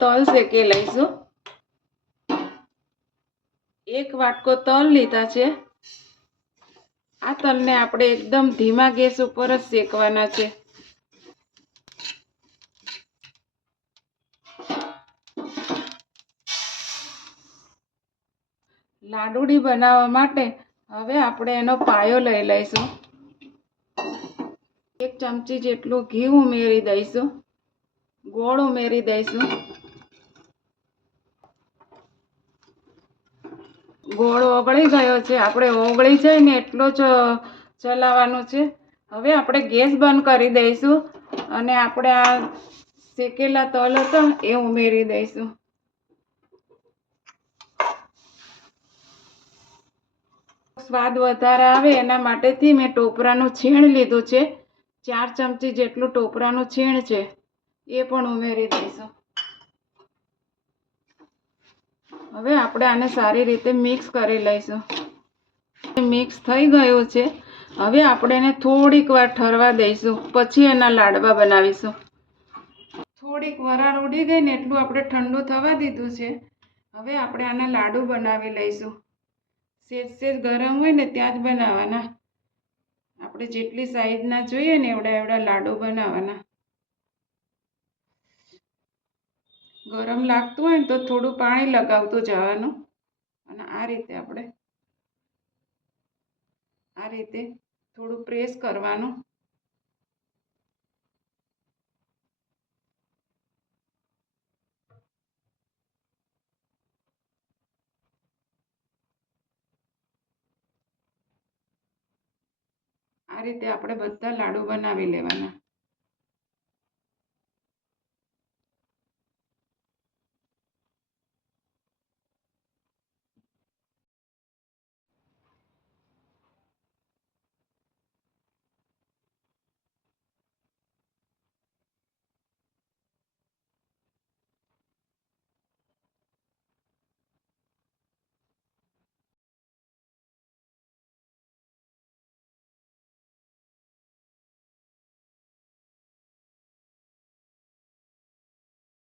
તલ શેકી લઈશું। એક વાટકો તલ લીધા છે। આ તલને આપણે એકદમ ધીમા ગેસ ઉપર જ શેકવાના છે। લાડુડી બનાવવા માટે હવે આપણે એનો પાયો લઈ લઈશું। 1 ચમચી જેટલું ઘી ઉમેરી દઈશું। ગોળ ઉમેરી દઈશું। ગોળ ઓગળી ગયો છે। આપણે ઓગળી જાય ને એટલો જ ચલાવવાનું છે। હવે આપણે ગેસ બંધ કરી દઈશું અને આપણે આ શેકેલા તલ હતા એ ઉમેરી દઈશું। સ્વાદ વધારે આવે એના માટેથી મેં ટોપરાનું છીણ લીધું છે। 4 ચમચી જેટલું ટોપરાનું છીણ છે એ પણ ઉમેરી દઈશું। હવે આપણે આને સારી રીતે મિક્સ કરી લઈશું। મિક્સ થઈ ગયું છે। હવે આપણે એને થોડીક વાર ઠરવા દઈશું, પછી એના લાડવા બનાવીશું। થોડીક વરાળ ઉડી ગઈ ને એટલું આપણે ઠંડુ થવા દીધું છે। હવે આપણે આના લાડુ બનાવી લઈશું। સેજ ગરમ હોય ને ત્યાં જ બનાવવાના। આપણે જેટલી સાઈઝના જોઈએ ને એવડા એવડા લાડુ બનાવવાના। ગરમ લાગતું હોય ને તો થોડું પાણી લગાવતું જવાનું અને આ રીતે થોડું પ્રેસ કરવાનું। આ રીતે આપણે બધા લાડુ બનાવી લેવાના।